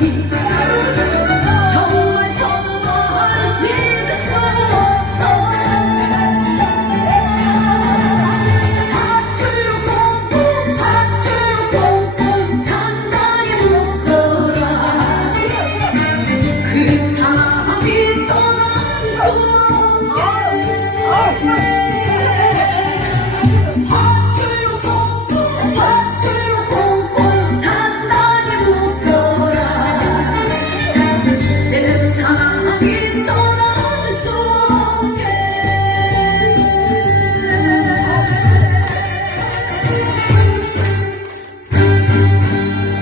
Thank